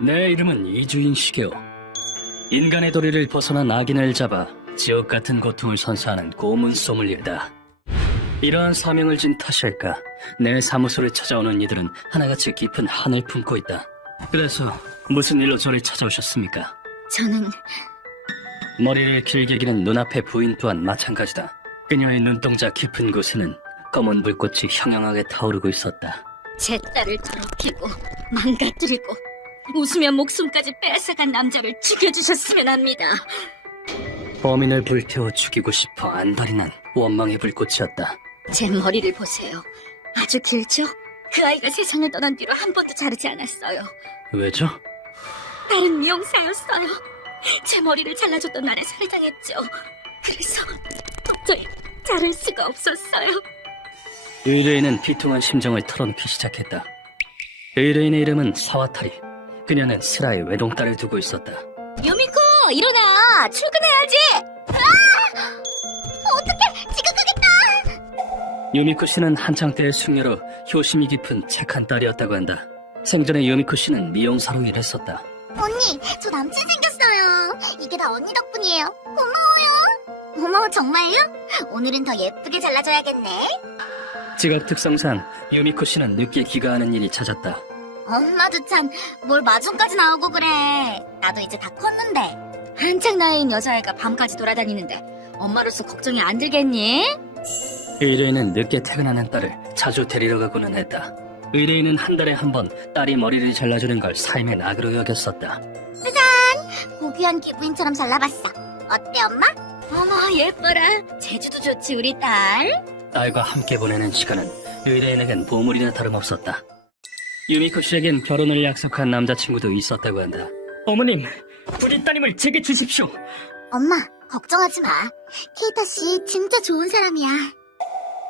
내 이름은 이주인 시게오. 인간의 도리를 벗어난 악인을 잡아 지옥 같은 고통을 선사하는 고문 소믈리에다. 이러한 사명을 진 탓일까, 내 사무소를 찾아오는 이들은 하나같이 깊은 한을 품고 있다. 그래서 무슨 일로 저를 찾아오셨습니까? 저는 머리를 길게 기는 눈앞의 부인 또한 마찬가지다. 그녀의 눈동자 깊은 곳에는 검은 불꽃이 형형하게 타오르고 있었다. 제 딸을 더럽히고 망가뜨리고 웃으며 목숨까지 뺏어간 남자를 죽여주셨으면 합니다. 범인을 불태워 죽이고 싶어 안달이 난 원망의 불꽃이었다. 제 머리를 보세요. 아주 길죠? 그 아이가 세상을 떠난 뒤로 한 번도 자르지 않았어요. 왜죠? 다른 미용사였어요. 제 머리를 잘라줬던 날에 살해당했죠. 그래서 도저히 자를 수가 없었어요. 의뢰인은 비통한 심정을 털어놓기 시작했다. 의뢰인의 이름은 사와타리. 그녀는 스라의 외동딸을 두고 있었다. 유미코, 일어나! 출근해야지! 어떡해! 지각하겠다! 유미코 씨는 한창 때의 숙녀로 효심이 깊은 착한 딸이었다고 한다. 생전에 유미코 씨는 미용사로 일했었다. 언니, 저 남친 생겼어요. 이게 다 언니 덕분이에요. 고마워요. 어머, 정말요? 오늘은 더 예쁘게 잘라줘야겠네. 지각 특성상 유미코 씨는 늦게 귀가하는 일이 잦았다. 엄마도 참, 뭘 마중까지 나오고 그래. 나도 이제 다 컸는데. 한창 나이인 여자애가 밤까지 돌아다니는데 엄마로서 걱정이 안 들겠니? 의뢰인은 늦게 퇴근하는 딸을 자주 데리러 가고는 했다. 의뢰인은 한 달에 한 번 딸이 머리를 잘라주는 걸 삶의 낙으로 여겼었다. 고귀한 기부인처럼 잘라봤어. 어때, 엄마? 어머, 예뻐라. 제주도 좋지, 우리 딸. 딸과 함께 보내는 시간은 의뢰인에겐 보물이나 다름없었다. 유미코 씨에겐 결혼을 약속한 남자친구도 있었다고 한다. 어머님, 우리 따님을 제게 주십시오. 엄마, 걱정하지 마. 케이타 씨 진짜 좋은 사람이야.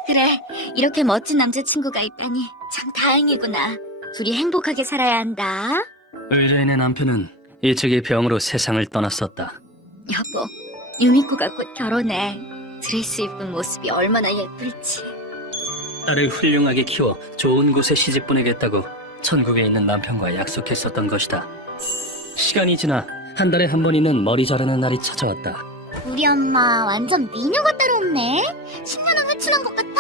그래, 이렇게 멋진 남자친구가 있다니 참 다행이구나. 둘이 행복하게 살아야 한다. 의뢰인의 남편은 일찍이 병으로 세상을 떠났었다. 여보, 유미코가 곧 결혼해. 드레스 입은 모습이 얼마나 예쁠지. 딸을 훌륭하게 키워 좋은 곳에 시집 보내겠다고 천국에 있는 남편과 약속했었던 것이다. 시간이 지나 한 달에 한 번 있는 머리 자르는 날이 찾아왔다. 우리 엄마 완전 미녀가 따라왔네. 10년 후 회춘한 것 같다.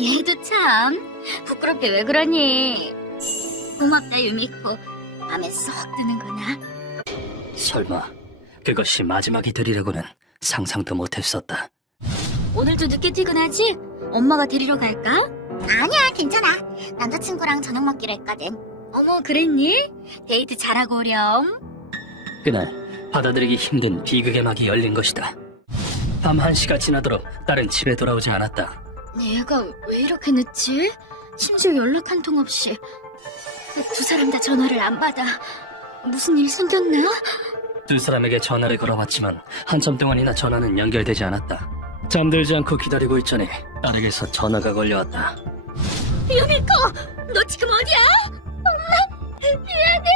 얘도 참 부끄럽게 왜 그러니? 고맙다, 유미코. 마음에 쏙 드는구나. 설마 그것이 마지막이 되리라고는 상상도 못했었다. 오늘도 늦게 퇴근하지? 엄마가 데리러 갈까? 아니야, 괜찮아. 남자친구랑 저녁 먹기로 했거든. 어머, 그랬니? 데이트 잘하고 오렴. 그날 받아들이기 힘든 비극의 막이 열린 것이다. 밤 1시가 지나도록 딸은 집에 돌아오지 않았다. 얘가 왜 이렇게 늦지? 심지어 연락 한 통 없이. 두 사람 다 전화를 안 받아. 무슨 일 생겼나? 두 사람에게 전화를 걸어봤지만 한참 동안이나 전화는 연결되지 않았다. 잠들지 않고 기다리고 있자니 딸에게서 전화가 걸려왔다. 유미코, 너 지금 어디야? 미안해,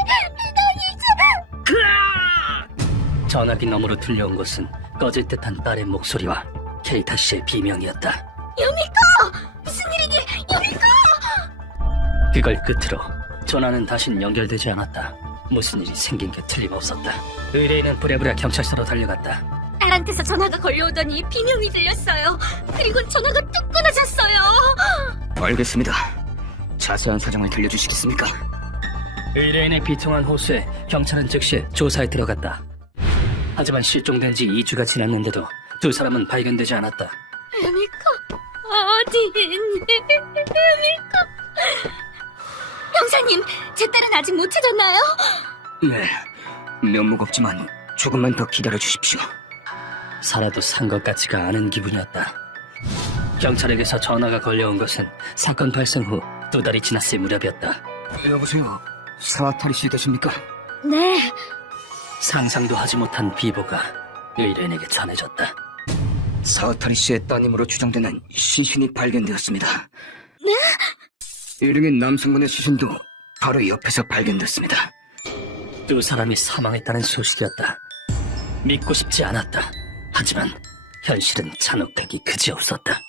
전화기 너머로 들려온 것은 꺼질 듯한 딸의 목소리와 케이타 씨의 비명이었다. 무슨 일이니? 유미코! 그걸 끝으로 전화는 다신 연결되지 않았다. 무슨 일이 생긴 게 틀림없었다. 의뢰인은 부랴부랴 경찰서로 달려갔다. 딸한테서 전화가 걸려오더니 비명이 들렸어요. 그리고 전화가 뚝 끊어졌어요. 알겠습니다. 자세한 사정을 들려주시겠습니까? 의뢰인의 비통한 호소에 경찰은 즉시 조사에 들어갔다. 하지만 실종된 지 2주가 지났는데도 두 사람은 발견되지 않았다. 유미코, 어디 있니? 유미코. 형사님, 제 딸은 아직 못 찾았나요? 네, 면목 없지만 조금만 더 기다려 주십시오. 살아도 산 것 같지가 않은 기분이었다. 경찰에게서 전화가 걸려온 것은 사건 발생 후 2달이 지났을 무렵이었다. 여보세요, 사와타리 씨 되십니까? 네. 상상도 하지 못한 비보가 의뢰인에게 전해졌다. 사와타리 씨의 따님으로 추정되는 시신이 발견되었습니다. 네? 일행인 남성분의 시신도 바로 옆에서 발견됐습니다. 두 사람이 사망했다는 소식이었다. 믿고 싶지 않았다. 하지만 현실은 잔혹하기 그지없었다.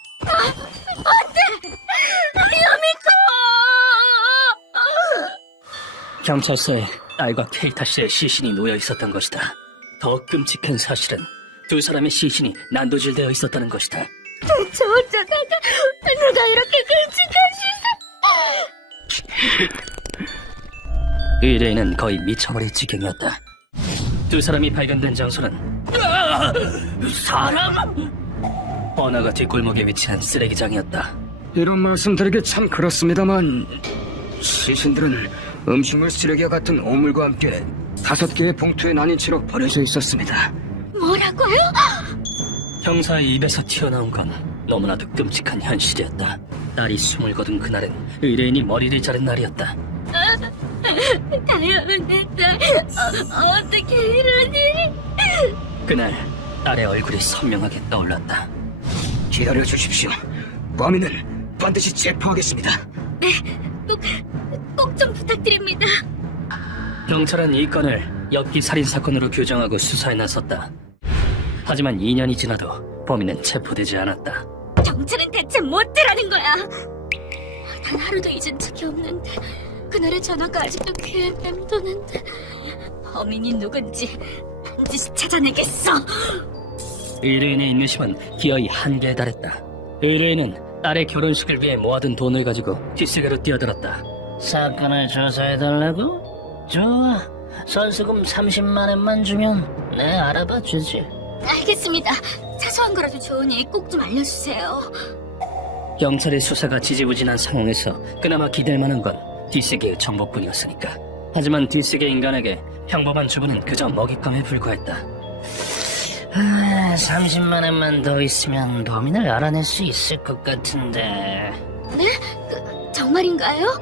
경찰서에 딸과 케이타 씨의 시신이 놓여 있었던 것이다. 더 끔찍한 사실은 두 사람의 시신이 난도질되어 있었다는 것이다. 저 어쩌다가 누가 이렇게 의뢰인은 거의 미쳐버릴 지경이었다. 두 사람이 발견된 장소는 사람! 번화가 뒷골목에 위치한 쓰레기장이었다. 이런 말씀드리기 참 그렇습니다만 시신들은 음식물 쓰레기와 같은 오물과 함께 5개의 봉투에 나뉜 채로 버려져 있었습니다. 뭐라고요? 형사의 입에서 튀어나온 건 너무나도 끔찍한 현실이었다. 딸이 숨을 거둔 그날은 의뢰인이 머리를 자른 날이었다. 다현의 딸, 어떻게 이런 일이? 그날 딸의 얼굴이 선명하게 떠올랐다. 기다려 주십시오. 범인은 반드시 체포하겠습니다. 꼭 좀 부탁드립니다. 경찰은 이 건을 엽기 살인 사건으로 규정하고 수사에 나섰다. 하지만 2년이 지나도 범인은 체포되지 않았다. 경찰은 대체 뭐더라는 거야? 단 하루도 잊은 적이 없는데 그날의 전화가 아직도 귀에 맴도는데 범인이 누군지 반드시 찾아내겠어. 의뢰인의 인내심은 기어이 한계에 달했다. 의뢰인은 딸의 결혼식을 위해 모아둔 돈을 가지고 뒷세계로 뛰어들었다. 사건을 조사해달라고? 좋아. 선수금 30만 원만 주면 내 알아봐 주지. 알겠습니다. 사소한 거라도 좋으니 꼭 좀 알려주세요. 경찰의 수사가 지지부진한 상황에서 그나마 기댈 만한 건 뒷세계의 정보뿐이었으니까. 하지만 뒷세계 인간에게 평범한 주부는 그저 먹잇감에 불과했다. 30만 원만 더 있으면 범인을 알아낼 수 있을 것 같은데. 정말인가요?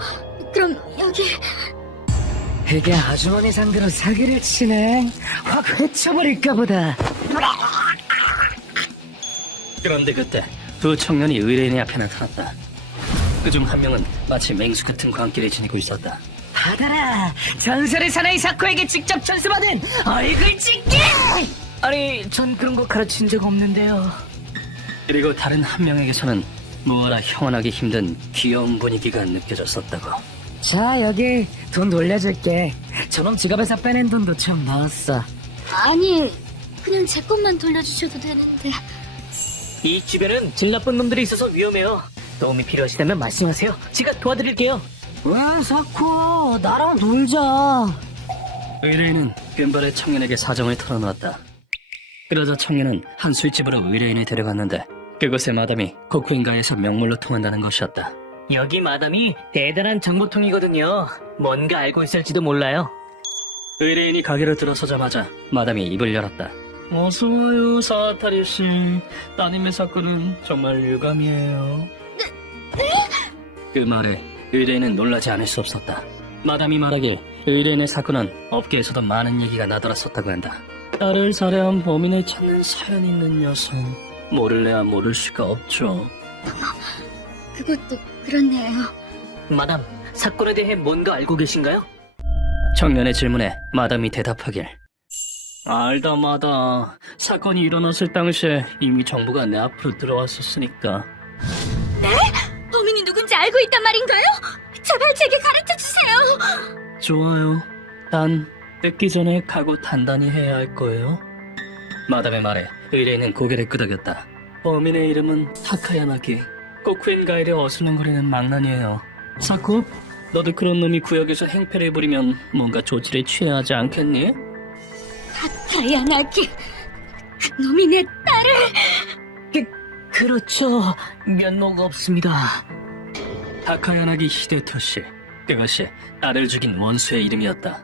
그럼 여기 이게 아주머니 상대로 사기를 치네. 확 회쳐버릴까 보다. 그런데 그때 두 청년이 의뢰인의 앞에 나타났다. 그중 한 명은 마치 맹수 같은 광기를 지니고 있었다. 받아라. 전설의 사나이 사코에게 직접 전수받은 얼굴 찍기! 아니, 전 그런 거 가르친 적 없는데요. 그리고 다른 한 명에게서는 무어라 형언하기 힘든 귀여운 분위기가 느껴졌었다고. 자, 여기 돈 돌려줄게. 저놈 지갑에서 빼낸 돈도 좀 넣었어. 아니 그냥 제 것만 돌려주셔도 되는데. 이 주변은 질 나쁜 놈들이 있어서 위험해요. 도움이 필요하시다면 말씀하세요. 제가 도와드릴게요. 왜, 사코? 나랑 놀자. 의뢰인은 그발의 청년에게 사정을 털어놓았다. 그러자 청년은 한 술집으로 의뢰인을 데려갔는데 그곳의 마담이 코쿠인가에서 명물로 통한다는 것이었다. 여기 마담이 대단한 정보통이거든요. 뭔가 알고 있을지도 몰라요. 의뢰인이 가게로 들어서자마자 마담이 입을 열었다. 어서와요, 사타리씨. 따님의 사건은 정말 유감이에요. 그 말에 의뢰인은 놀라지 않을 수 없었다. 마담이 말하길 의뢰인의 사건은 업계에서도 많은 얘기가 나돌았었다고 한다. 딸을 살해한 범인을 찾는 사연 있는 녀석. 모를래야 모를 수가 없죠. 그것도 그렇네요. 마담, 사건에 대해 뭔가 알고 계신가요? 청년의 질문에 마담이 대답하길. 알다 마다. 사건이 일어났을 당시에 이미 정보가 내 앞으로 들어왔었으니까. 범인이 누군지 알고 있단 말인가요? 제발 제게 가르쳐주세요. 좋아요. 단 뜯기 전에 각오 단단히 해야 할 거예요. 마담의 말에 의뢰인은 고개를 끄덕였다. 범인의 이름은 타카야나기. 코쿠인가일에 어슬렁거리는 망나니예요. 사쿠, 너도 그런 놈이 구역에서 행패를 부리면 뭔가 조치를 취해야 하지 않겠니? 타카야나기, 그놈이 내 딸을. 그렇죠. 면모가 없습니다. 타카야나기 히데토시. 그것이 딸을 죽인 원수의 이름이었다.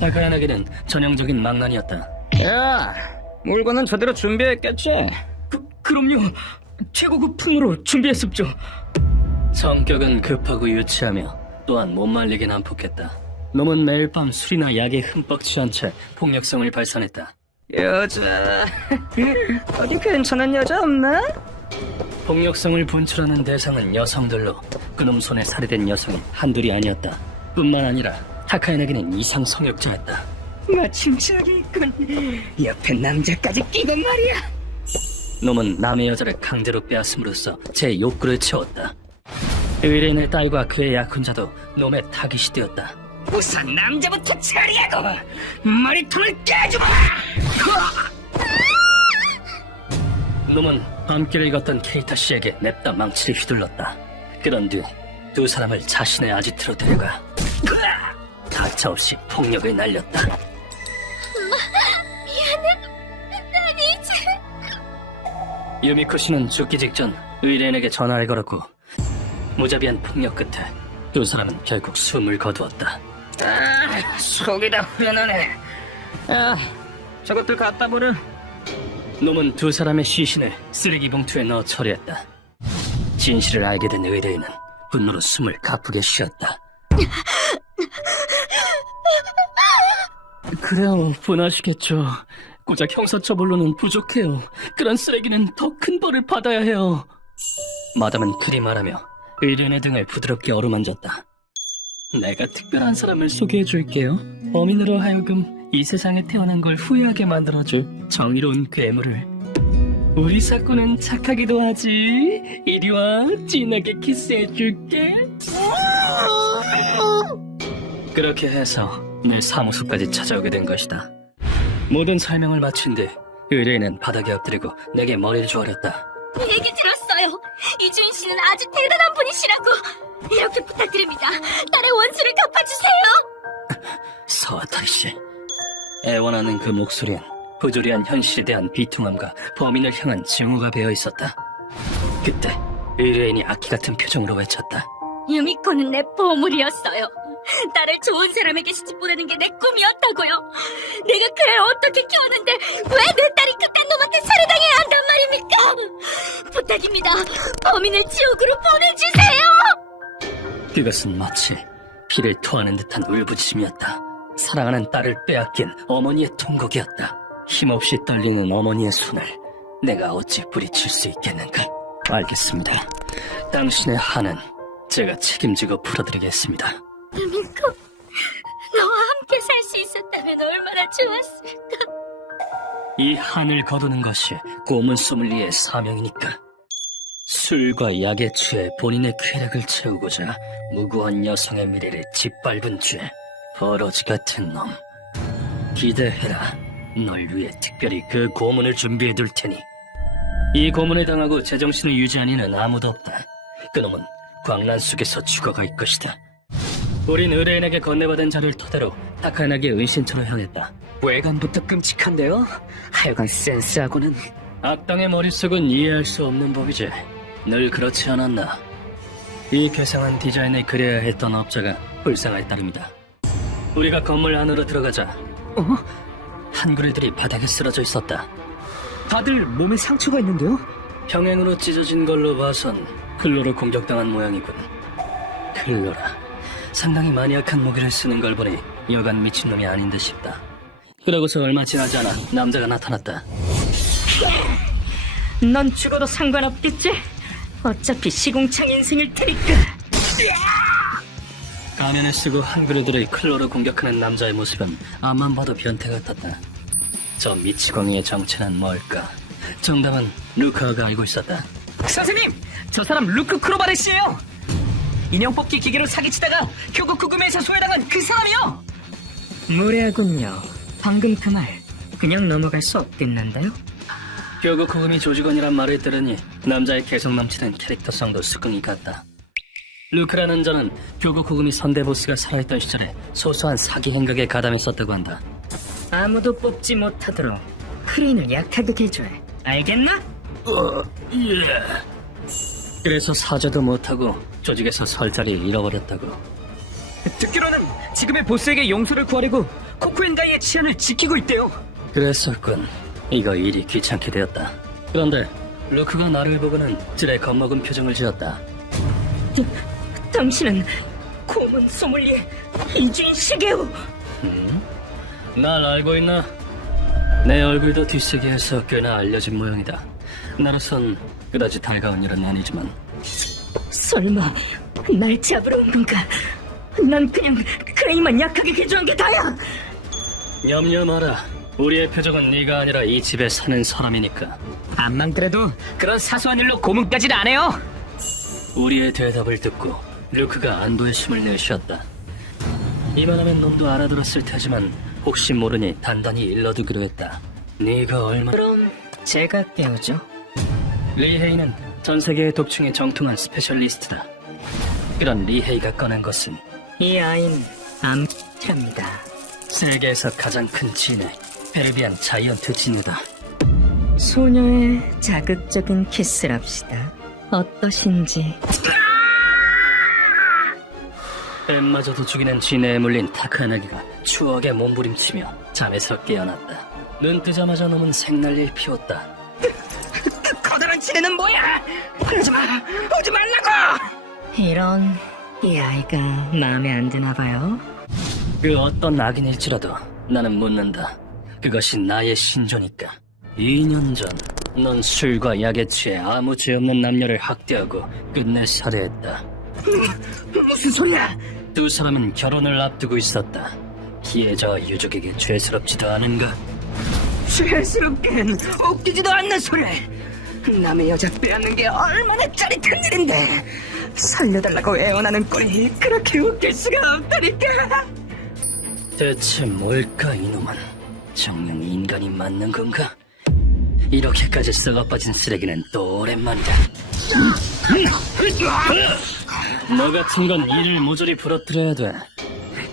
타카야나기는 전형적인 망나니였다. 야, 물건은 제대로 준비했겠지? 그럼요. 최고급 품으로 준비했습죠. 성격은 급하고 유치하며 또한 못 말리게 난폭했다. 놈은 매일 밤 술이나 약에 흠뻑 취한 채 폭력성을 발산했다. 여자 어디 괜찮은 여자 없나? 폭력성을 분출하는 대상은 여성들로 그놈 손에 살해된 여성이 한둘이 아니었다. 뿐만 아니라 타카야나기는 이상 성욕자였다. 마침 저기 있군. 옆에 남자까지 끼고 말이야. 놈은 남의 여자를 강제로 빼앗음으로써 제 욕구를 채웠다. 의뢰인의 딸과 그의 약혼자도 놈의 타깃이 되었다. 우선 남자부터 처리하고 머리통을 깨주마! 놈은 밤길을 걷던 케이타 씨에게 냅다 망치를 휘둘렀다. 그런 뒤 두 사람을 자신의 아지트로 데려가 가차없이 폭력을 날렸다. 난 이제 유미코 씨는 죽기 직전 의뢰인에게 전화를 걸었고 무자비한 폭력 끝에 두 사람은 결국 숨을 거두었다. 속이 다 후련하네. 저것들 갖다 보는. 놈은 두 사람의 시신을 쓰레기 봉투에 넣어 처리했다. 진실을 알게 된 의뢰인은 분노로 숨을 가쁘게 쉬었다. 그래요, 분하시겠죠. 고작 형사처벌로는 부족해요. 그런 쓰레기는 더 큰 벌을 받아야 해요. 마담은 그리 말하며 의뢰인의 등을 부드럽게 어루만졌다. 내가 특별한 사람을 소개해줄게요. 범인으로 하여금 이 세상에 태어난 걸 후회하게 만들어줄 정의로운 괴물을. 우리 사건은 착하기도 하지. 이리 와, 진하게 키스해줄게. 그렇게 해서 내 사무소까지 찾아오게 된 것이다. 모든 설명을 마친 뒤 의뢰인은 바닥에 엎드리고 내게 머리를 조아렸다. 얘기 들었어요. 이주인 씨는 아주 대단한 분이시라고. 이렇게 부탁드립니다. 딸의 원수를 갚아주세요. 서와타리 씨. 애원하는 그 목소리엔 부조리한 현실에 대한 비통함과 범인을 향한 증오가 배어 있었다. 그때 의뢰인이 악기 같은 표정으로 외쳤다. 유미코는 내 보물이었어요. 딸을 좋은 사람에게 시집 보내는 게 내 꿈이었다고요. 내가 그 애를 어떻게 키웠는데 왜 내 딸이 그딴 놈한테 살해당해야 한단 말입니까? 부탁입니다. 범인을 지옥으로 보내주세요. 그것은 마치 피를 토하는 듯한 울부짖음이었다. 사랑하는 딸을 빼앗긴 어머니의 통곡이었다. 힘없이 떨리는 어머니의 손을 내가 어찌 뿌리칠 수 있겠는가? 알겠습니다. 당신의 한은 제가 책임지고 풀어드리겠습니다. 유미코, 너와 함께 살 수 있었다면 얼마나 좋았을까. 이 한을 거두는 것이 고문 소믈리에의 사명이니까. 술과 약에 취해 본인의 쾌락을 채우고자 무고한 여성의 미래를 짓밟은 죄. 버러지 같은 놈. 기대해라. 널 위해 특별히 그 고문을 준비해둘 테니. 이 고문을 당하고 제정신을 유지한 이는 아무도 없다. 그놈은 광란 속에서 죽어갈 것이다. 우린 의뢰인에게 건네받은 자를 토대로 타카나기의 은신처로 향했다. 외관부터 끔찍한데요? 하여간 센스하고는. 악당의 머릿속은 이해할 수 없는 법이지. 늘 그렇지 않았나. 이 괴상한 디자인을 그려야 했던 업자가 불쌍할 따름이다. 우리가 건물 안으로 들어가자 한구리들이 바닥에 쓰러져 있었다. 다들 몸에 상처가 있는데요? 평행으로 찢어진 걸로 봐선 클로로 공격당한 모양이군. 클로라. 상당히 마니악한 무기를 쓰는 걸 보니 여간 미친놈이 아닌 듯 싶다. 그러고서 얼마 지나지 않아 남자가 나타났다. 넌 죽어도 상관없겠지? 어차피 시궁창 인생일 테니까. 가면을 쓰고 한그루들의 클로로 공격하는 남자의 모습은 앞만 봐도 변태 같았다. 저 미치광이의 정체는 뭘까? 정답은 루카가 알고 있었다. 선생님! 저 사람 루크 크로바레시예요! 인형 뽑기 기계로 사기치다가 교국구금에서 소외당한 그 사람이요! 무례하군요. 방금 그 말 그냥 넘어갈 수 없겠는데요? 결국 후금이 조직원이란 말을 들으니 남자의 개성 넘치는 캐릭터성도 수긍이 갔다. 루크라는 자는 교국 후금이 선대보스가 살아있던 시절에 소소한 사기 행각에 가담했었다고 한다. 아무도 뽑지 못하도록 크레인을 약하게 개조해. 알겠나? 예. 그래서 사죄도 못하고 조직에서 설 자리를 잃어버렸다고. 듣기로는 지금의 보스에게 용서를 구하려고 코쿠엔가이의 치안을 지키고 있대요. 그랬었군. 이거 일이 귀찮게 되었다. 그런데 루크가 나를 보고는 찔에 겁먹은 표정을 지었다. 당신은 고문 소믈리에 이주인 시게오. 날 알고 있나? 내 얼굴도 뒷세계에서 꽤나 알려진 모양이다. 나로선 그다지 달가운 일은 아니지만. 설마 날 잡으러 온 건가? 난 그냥 크레인만 약하게 개조한 게 다야. 염려 마라. 우리의 표적은 네가 아니라 이 집에 사는 사람이니까. 암만 그래도 그런 사소한 일로 고문까지는 안 해요. 우리의 대답을 듣고 루크가 안도의 숨을 내쉬었다. 이만하면 놈도 알아들었을 테지만 혹시 모르니 단단히 일러두기로 했다. 네가 얼마... 그럼 제가 깨우죠. 리헤이는 전 세계의 독충에 정통한 스페셜리스트다. 그런 리헤이가 꺼낸 것은 이 아이는 암입니다. 세계에서 가장 큰 진해, 페르비안 자이언트 진우다. 소녀의 자극적인 키스랍시다. 어떠신지. 뱀마저도 죽이는 진해에 물린 타카나기가 추억에 몸부림치며 잠에서 깨어났다. 눈 뜨자마자 놈은 생날릴 피웠다. 그 커다란 지네는 뭐야? 오지마! 오지 말라고! 이런, 이 아이가 마음에 안 드나 봐요. 그 어떤 악인일지라도 나는 묻는다. 그것이 나의 신조니까. 2년 전, 넌 술과 약에 취해 아무 죄 없는 남녀를 학대하고 끝내 살해했다. 무슨 소리야? 두 사람은 결혼을 앞두고 있었다. 피해자와 유족에게 죄스럽지도 않은가? 죄스럽긴 웃기지도 않는 소리. 남의 여자 빼앗는 게 얼마나 짜릿한 일인데 살려달라고 애원하는 꼴이 그렇게 웃길 수가 없다니까. 대체 뭘까 이놈은? 정녕 인간이 맞는 건가? 이렇게까지 썩어빠진 쓰레기는 또 오랜만이다. 너 같은 건 이를 모조리 부러뜨려야 돼.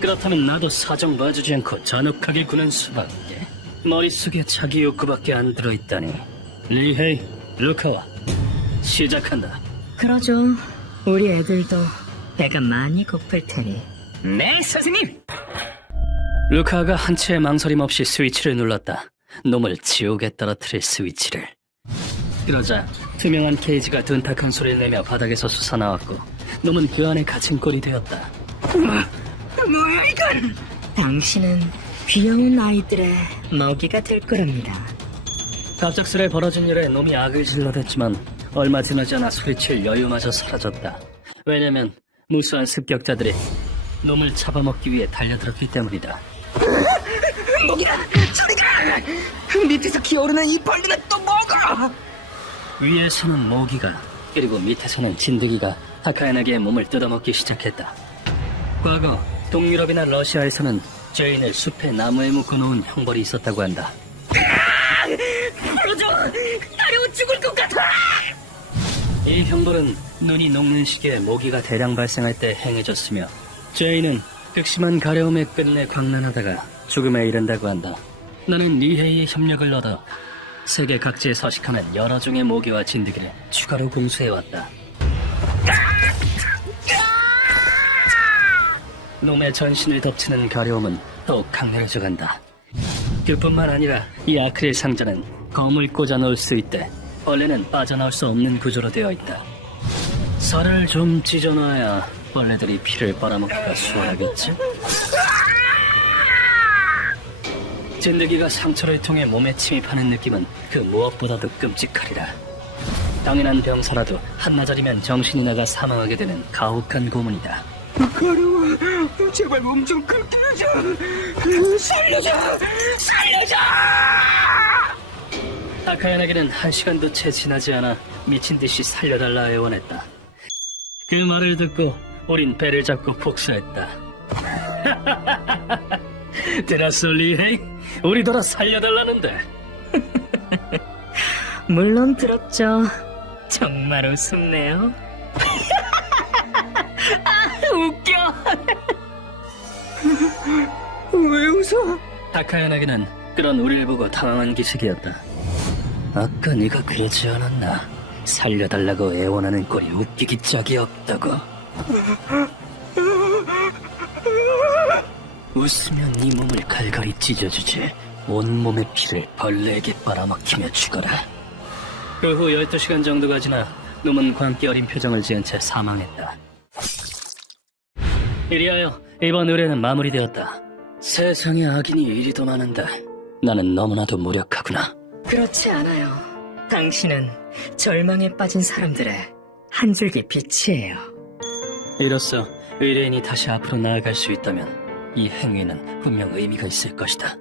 그렇다면 나도 사정 봐주지 않고 잔혹하게 구는 수밖에. 머릿속에 자기 욕구밖에 안 들어있다니. 리헤이, 루카와 시작한다. 그러죠. 우리 애들도 배가 많이 고플 테니. 네, 선생님. 루카가 한치의 망설임 없이 스위치를 눌렀다. 놈을 지옥에 떨어뜨릴 스위치를. 그러자 투명한 케이지가 둔탁한 소리를 내며 바닥에서 솟아나왔고 놈은 그 안에 갇힌 꼴이 되었다. 뭐야 이건? 당신은 귀여운 아이들의 먹이가 될 거랍니다. 갑작스레 벌어진 일에 놈이 악을 질러댔지만 얼마 지나지 않아 소리칠 여유마저 사라졌다. 왜냐면 무수한 습격자들이 놈을 잡아먹기 위해 달려들었기 때문이다. 먹이라! 저리가! 밑에서 기어오르는 이 벌레는 또 먹어! 위에서는 모기가 그리고 밑에서는 진드기가 타카야나기의 몸을 뜯어먹기 시작했다. 과거 동유럽이나 러시아에서는 죄인을 숲에 나무에 묶어놓은 형벌이 있었다고 한다. 풀어줘! 따려워 죽을 것 같아! 이 형벌은 눈이 녹는 시기에 모기가 대량 발생할 때 행해졌으며 죄인은 극심한 가려움에 끝내 광란하다가 죽음에 이른다고 한다. 나는 리헤이의 협력을 얻어 세계 각지에 서식하는 여러 종의 모기와 진드기를 추가로 공수해왔다. 놈의 전신을 덮치는 가려움은 더욱 강렬해져 간다. 그뿐만 아니라 이 아크릴 상자는 검을 꽂아 넣을 수 있대 벌레는 빠져나올 수 없는 구조로 되어 있다. 살을 좀 찢어놔야 벌레들이 피를 빨아먹기가 수월하겠지? 진드기가 상처를 통해 몸에 침입하는 느낌은 그 무엇보다도 끔찍하리라. 당연한 병사라도 한나절이면 정신이 나가 사망하게 되는 가혹한 고문이다. 가려워, 제발 몸 좀 끊게 해줘! 살려줘! 살려줘! 타카야나기는 1시간도 채 지나지 않아 미친 듯이 살려달라 애원했다. 그 말을 듣고 우린 배를 잡고 복수했다. 들었어 리헤이? 우리더러 살려달라는데. 물론 들었죠. 정말 웃음네요. 웃겨. 왜 웃어? 타카야나기는 그런 우리를 보고 당황한 기색이었다. 아까 네가 그러지 않았나? 살려달라고 애원하는 꼴이 웃기기 짝이 없다고. 웃으면 네 몸을 갈갈이 찢어주지. 온몸의 피를 벌레에게 빨아먹히며 죽어라. 그 후 12시간 정도가 지나 놈은 광기 어린 표정을 지은 채 사망했다. 이리하여 이번 의뢰는 마무리되었다. 세상에 악인이 이리도 많은데 나는 너무나도 무력하구나. 그렇지 않아요. 당신은 절망에 빠진 사람들의 한 줄기 빛이에요. 이로써 의뢰인이 다시 앞으로 나아갈 수 있다면 이 행위는 분명 의미가 있을 것이다.